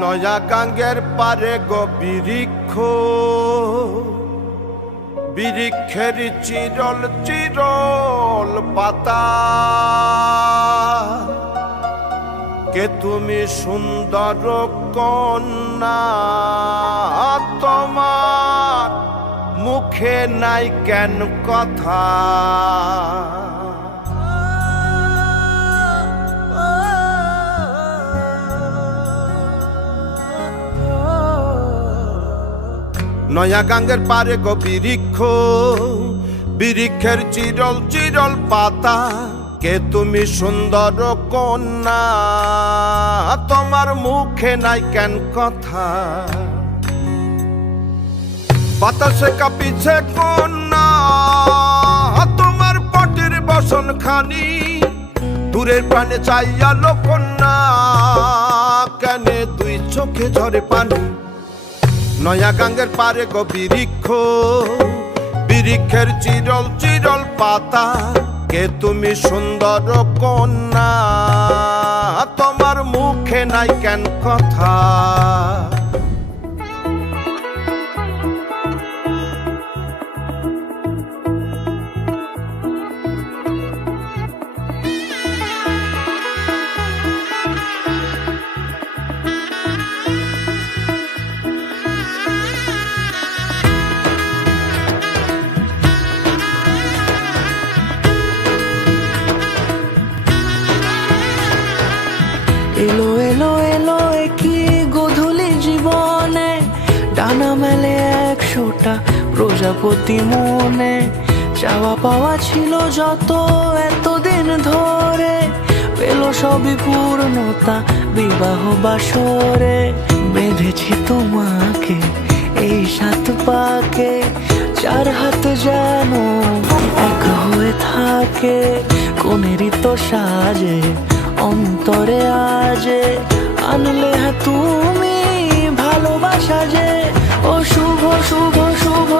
নয়া গাঙ্গের পারে গো বৃক্ষ, বৃক্ষের চিরল চিরল পাতা। কে তুমি সুন্দর কন্যা, তোমার মুখে নাই কেন কথা। নয়া গাঙ্গের পারে গো বৃক্ষ, বৃক্ষের চিরল চিরল পাতা। কে তুমি সুন্দর কন্যা, তোমার মুখে নাই কেন কথা। বাতাসে কাঁপিছে কন্যা, তোমার পটের বসন খানি। দূরের প্রাণে চাইয়ালো কন্যা, কেনে দুই চোখে ঝরে পানি। নয়া গাঙ্গের পারে গো বৃক্ষ, বৃক্ষের চিরল চিরল পাতা। কে তুমি সুন্দর কন্যা, তোমার মুখে নাই কেন কথা। এলো এলো এলো কি গোধূলি জীবনে, ডানা মেলে 100টা প্রজাপতি মনে। চাওয়া পাওয়া ছিল যত এতদিন ধরে, পেল সবই পূর্ণতা বিবাহ বাসরে। বেঁধেছি তোমাকে এই 7 পাকে, 4 হাত যেন এক হয়ে থাকে। কোনেরই তো সাজে অন্তরে আজে, আনলে তুমি ভালোবাসা যে। ও শুভ শুভ শুভ